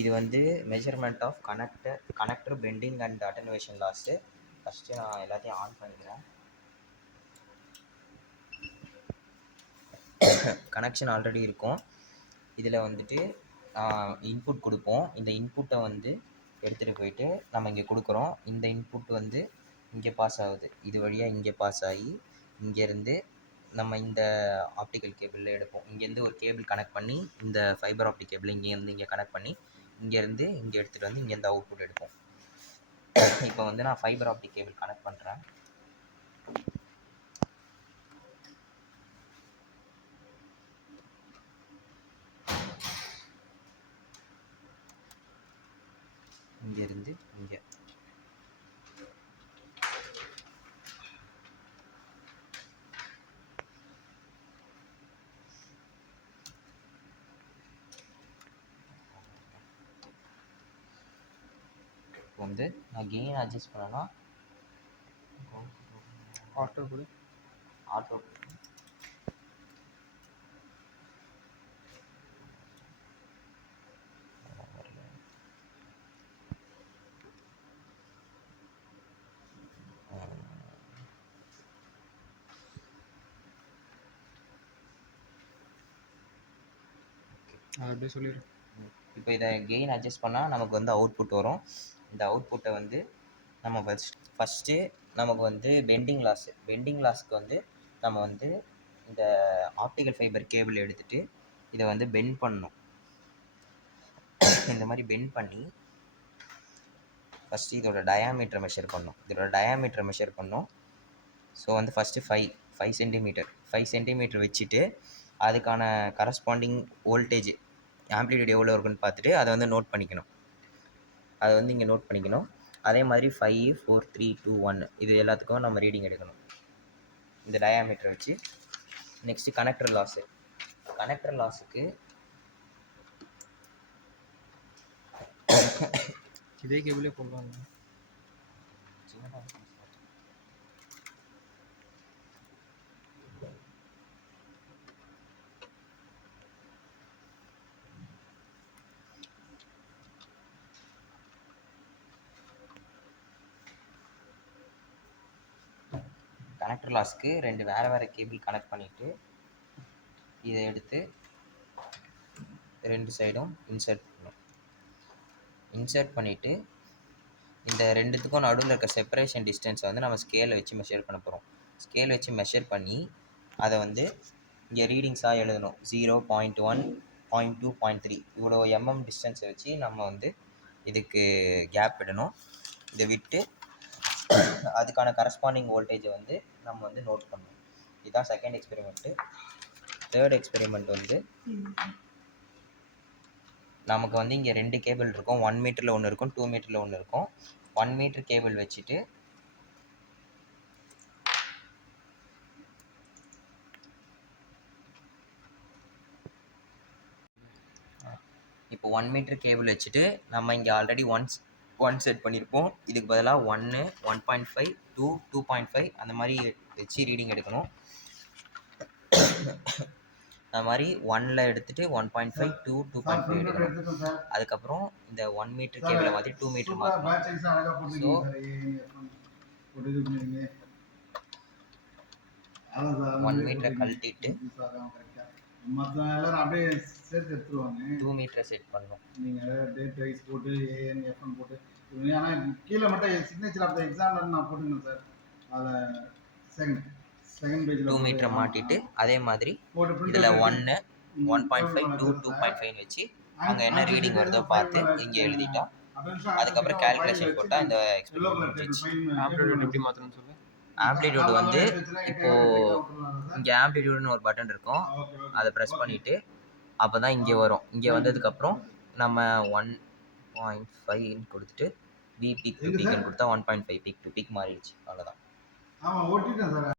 இது வந்து measurement of connector connector bending and attenuation loss first நான் எல்லாத்தையும் ஆன் பண்ணிக்கிறேன். கனெக்ஷன் ஆல்ரெடி இருக்கும். இதில் வந்துட்டு இன்புட் கொடுப்போம். இந்த இன்புட்டை வந்து எடுத்துகிட்டு போயிட்டு நம்ம இங்கே கொடுக்குறோம். இந்த இன்புட் வந்து இங்கே பாஸ் ஆகுது. இது வழியாக இங்கே பாஸ் ஆகி இங்கேருந்து நம்ம இந்த ஆப்டிக்கல் கேபிளில் எடுப்போம். இங்கேருந்து ஒரு கேபிள் கனெக்ட் பண்ணி இந்த ஃபைபர் ஆப்டிக் கேபிள் இங்கேருந்து இங்கே கனெக்ட் பண்ணி இங்கேருந்து இங்கே எடுத்துகிட்டு வந்து இங்கேருந்து அவுட்புட் எடுப்போம். இப்போ வந்து நான் ஃபைபர் ஆப்டிக் கேபிள் கனெக்ட் பண்ணுறேன் இங்கேருந்து இங்கே. இப்போ வந்து. நான் கெயின் அட்ஜஸ்ட் பண்ணேன்னா ஆட்டோ கூட. ஆட்டோ அப்படியே சொல்லிடு. இப்போ இதை கெயின் அட்ஜஸ்ட் பண்ணால் நமக்கு வந்து அவுட்புட் வரும். இந்த அவுட்புட்டை வந்து நம்ம ஃபஸ்ட் ஃபஸ்ட்டு நமக்கு வந்து பெண்டிங் லாஸ் பெண்டிங் லாஸ்க்கு வந்து நம்ம வந்து இந்த ஆப்டிக்கல் ஃபைபர் கேபிள் எடுத்துகிட்டு இதை வந்து பெண்ட் பண்ணணும். இந்த மாதிரி பெண்ட் பண்ணி ஃபஸ்ட்டு இதோட டயாமீட்டர் மெஷர் பண்ணணும். இதோட டயாமீட்டர் மெஷர் பண்ணோம் ஸோ வந்து first five five centimetre five centimetre வச்சுட்டு அதுக்கான கரஸ்பாண்டிங் வோல்டேஜ் ஆம்ப்ளிடியூட் எவ்வளோ இருக்குன்னு பார்த்துட்டு அதை வந்து நோட் பண்ணிக்கணும். அதை வந்து இங்கே நோட் பண்ணிக்கணும். அதே மாதிரி five four three two one இது எல்லாத்துக்கும் நம்ம ரீடிங் எடுக்கணும். இந்த டயாமீட்டர் வச்சு. நெக்ஸ்ட்டு கனெக்டர் லாஸு கனெக்டர் லாஸுக்கு இதே கேபிளே போடுவாங்க. கனெக்டர் லாஸ்க்கு ரெண்டு வேறு வேறு கேபிள் கனெக்ட் பண்ணிவிட்டு இதை எடுத்து ரெண்டு சைடும் இன்சர்ட் பண்ணணும். இன்சர்ட் பண்ணிவிட்டு இந்த ரெண்டுத்துக்கும் நடுவில் இருக்க செப்பரேஷன் டிஸ்டன்ஸை வந்து நம்ம ஸ்கேலை வச்சு மெஷர் பண்ண போகிறோம் ஸ்கேல் வச்சு மெஷர் பண்ணி அதை வந்து இங்கே ரீடிங்ஸாக எழுதணும். Zero point one point two point three இவ்வளோ எம்எம் டிஸ்டன்ஸை வச்சு நம்ம வந்து இதுக்கு கேப் விடணும். இதை விட்டு அதுக்கான கரஸ்பாண்டிங் வோல்டேஜை வந்து நம்ம வந்து நோட் பண்ணணும். இதுதான் செகண்ட் எக்ஸ்பெரிமெண்ட்டு தேர்ட் எக்ஸ்பெரிமெண்ட் வந்து நமக்கு வந்து இங்கே ரெண்டு கேபிள் இருக்கும். ஒன் மீட்டரில் ஒன்று இருக்கும் டூ மீட்டரில் ஒன்று இருக்கும். ஒன் மீட்டர் கேபிள் வச்சுட்டு இப்போ ஒன் மீட்டர் கேபிள் வச்சுட்டு நம்ம இங்கே ஆல்ரெடி ஒன்ஸ் ஒன் செட் பண்ணியிருப்போம் இதுக்கு பதிலாக ஒன்று one point five two two point five அந்த மாதிரி வச்சு ரீடிங் எடுக்கணும். அது மாதிரி ஒனில் எடுத்துகிட்டு one point five two two point five எடுக்கணும். அதுக்கப்புறம் இந்த ஒன் மீட்டர் கேபிளை மாற்றி டூ மீட்டர் மாற்றணும் ஸோ ஒன் மீட்டரை கழட்டிட்டு மற்ற எல்லாரும் அப்படியே சேர்த்து எடுத்துருவாங்க. டூ மீட்டரை செட் பண்ணணும் நீங்கள் டேட் வைஸ் போட்டு ஏஎன் எஃப்என் போட்டு ஆனால் கீழே மட்டும் சிக்னேச்சர் ஆஃப் த எக்ஸாம்பிள் நான் போட்டுங்க சார் அதில் செகண்ட் செகண்ட் பேஜில் டூ மீட்டரை மாட்டிட்டு அதே மாதிரி இதில் ஒன்று one point five two two point ஃபைவ்னு வச்சு அங்கே என்ன ரீடிங் வருதோ பார்த்து இங்கே எழுதிட்டா அதுக்கப்புறம் கால்குலேஷன் போட்டால் இந்த ஆம்ப்ளிடியூட் எப்படி மாற்றணும்னு சொல்லு ஆம்ப்ளிடியூட் வந்து வச்சுனா இப்போ விட்டுறலாம் சார். இங்கே ஆம்ப்ளிடியூட்னு ஒரு பட்டன் இருக்கும். அதை ப்ரெஸ் பண்ணிவிட்டு அப்போ தான் இங்கே வரும். இங்கே வந்ததுக்கப்புறம் நம்ம ஒன் பாயிண்ட் ஃபைவ்னு கொடுத்துட்டு வி பீக் டு பீக்னு கொடுத்தா one point five peak to peak மாறிடுச்சு. அவ்வளோதான் ஆமா ஓட்டிட்டேன் சார்